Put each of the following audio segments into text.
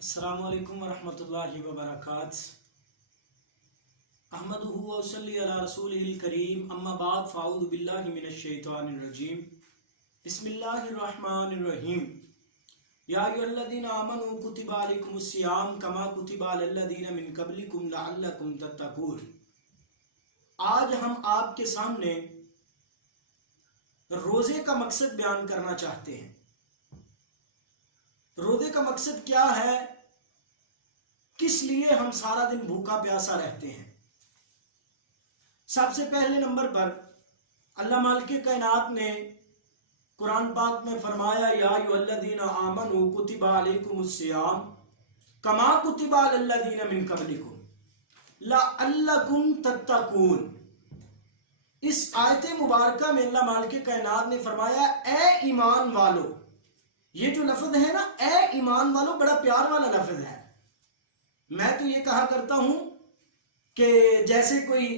السلام علیکم ورحمۃ اللہ وبرکاتہ۔ احمدہ و صلی علی رسولہ الکریم، اما بعد فاعوذ باللہ من الشیطان الرجیم، بسم اللہ الرحمن الرحیم۔ یا ایھا الذین آمنوا کتب علیکم الصیام کما کتب علی الذین من قبلکم لعلکم تتقون۔ آج ہم آپ کے سامنے روزے کا مقصد بیان کرنا چاہتے ہیں۔ روزے کا مقصد کیا ہے؟ کس لیے ہم سارا دن بھوکا پیاسا رہتے ہیں؟ سب سے پہلے نمبر پر اللہ مالک کائنات نے قرآن پاک میں فرمایا یا ایھا الذین آمنوا کتب علیکم الصیام کما کتب علی الذین من قبلکم لعلکم تتقون۔ اس آیت مبارکہ میں اللہ مالک کائنات نے فرمایا اے ایمان والو۔ یہ جو لفظ ہے نا اے ایمان والو، بڑا پیار والا لفظ ہے۔ میں تو یہ کہا کرتا ہوں کہ جیسے کوئی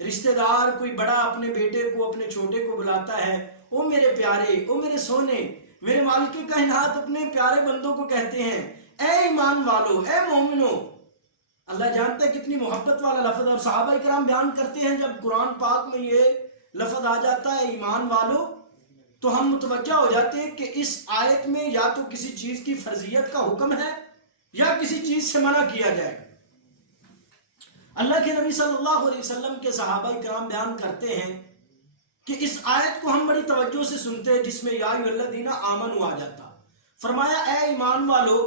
رشتہ دار، کوئی بڑا اپنے بیٹے کو، اپنے چھوٹے کو بلاتا ہے، او میرے پیارے، او میرے سونے، میرے مالک کائنات اپنے پیارے بندوں کو کہتے ہیں اے ایمان والو، اے مومنو۔ اللہ جانتا ہے کتنی محبت والا لفظ، اور صحابہ کرام بیان کرتے ہیں جب قرآن پاک میں یہ لفظ آ جاتا ہے ایمان والو، تو ہم متوجہ ہو جاتے ہیں کہ اس آیت میں یا تو کسی چیز کی فرضیت کا حکم ہے یا کسی چیز سے منع کیا جائے۔ اللہ کے نبی صلی اللہ علیہ وسلم کے صحابہ کرام بیان کرتے ہیں کہ اس آیت کو ہم بڑی توجہ سے سنتے ہیں جس میں یا ایھا الذین آمنوا آ جاتا۔ فرمایا اے ایمان والو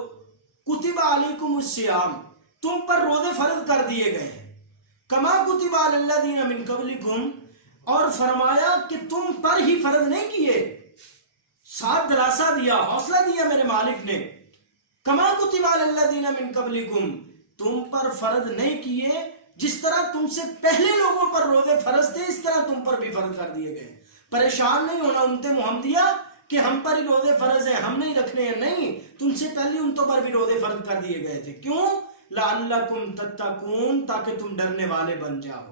کتب علیکم الصیام، تم پر روزے فرض کر دیے گئے ہیں، کما کتب علی الذین من قبلکم، اور فرمایا کہ تم پر ہی فرض نہیں کیے، ساتھ دلاسا دیا، حوصلہ دیا میرے مالک نے، کما کتب علی الذین من قبلکم، تم پر فرض نہیں کیے جس طرح تم سے پہلے لوگوں پر روزے فرض تھے، اس طرح تم پر بھی فرض کر دیے گئے۔ پریشان نہیں ہونا امت محمدیہ کہ ہم پر ہی روزے فرض ہیں، ہم نہیں رکھنے ہیں، نہیں، تم سے پہلے امتوں پر بھی روزے فرض کر دیے گئے تھے۔ کیوں؟ لعلکم تتقون، تاکہ تم ڈرنے والے بن جاؤ۔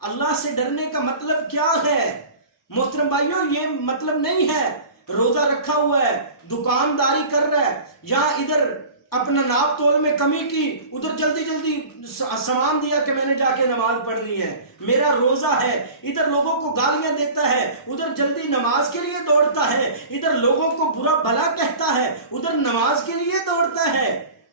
اللہ سے ڈرنے کا مطلب کیا ہے محترم بھائیوں؟ یہ مطلب نہیں ہے روزہ رکھا ہوا ہے، دکانداری کر رہا ہے، یا ادھر اپنا ناپ تول میں کمی کی، ادھر جلدی جلدی سامان دیا کہ میں نے جا کے نماز پڑھنی ہے، میرا روزہ ہے، ادھر لوگوں کو گالیاں دیتا ہے، ادھر جلدی نماز کے لیے دوڑتا ہے، ادھر لوگوں کو برا بھلا کہتا ہے، ادھر نماز کے لیے دوڑتا ہے۔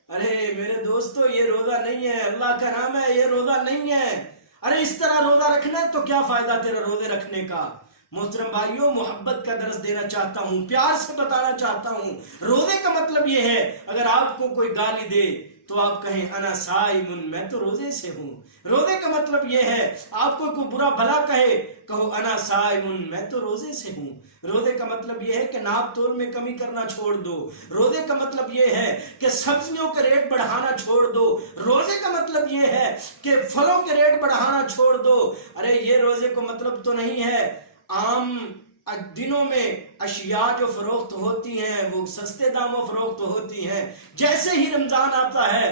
ارے میرے دوستو، یہ روزہ نہیں ہے، اللہ کا نام ہے، یہ روزہ نہیں ہے۔ ارے اس طرح روزہ رکھنا ہے تو کیا فائدہ تیرا روزے رکھنے کا؟ محترم بھائیوں، محبت کا درس دینا چاہتا ہوں، پیار سے بتانا چاہتا ہوں، روزے کا مطلب یہ ہے اگر آپ کو کوئی گالی دے تو آپ کہیں انا صائم، میں تو روزے سے ہوں۔ روزے کا مطلب یہ ہے آپ کو کوئی برا بھلا کہے، کہو انا صائم، میں تو روزے سے ہوں۔ روزے کا مطلب یہ ہے کہ ناپ تول میں کمی کرنا چھوڑ دو۔ روزے کا مطلب یہ ہے کہ سبزیوں کے ریٹ بڑھانا چھوڑ دو۔ روزے کا مطلب یہ ہے کہ پھلوں کے ریٹ بڑھانا چھوڑ دو۔ ارے یہ روزے کو مطلب تو نہیں ہے عام دنوں میں اشیاء جو فروخت ہوتی ہیں وہ سستے داموں فروخت ہوتی ہیں، جیسے ہی رمضان آتا ہے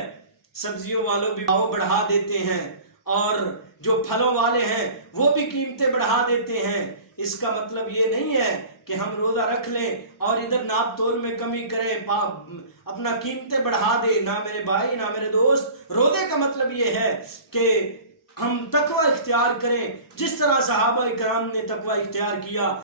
سبزیوں والوں بھی بھاؤ بڑھا دیتے ہیں، اور جو پھلوں والے ہیں وہ بھی قیمتیں بڑھا دیتے ہیں۔ اس کا مطلب یہ نہیں ہے کہ ہم روزہ رکھ لیں اور ادھر ناپ تول میں کمی کریں، اپنا قیمتیں بڑھا دیں۔ نہ میرے بھائی، نہ میرے دوست، روزے کا مطلب یہ ہے کہ ہم تقوی اختیار کریں جس طرح صحابہ کرام نے تقوی اختیار کیا۔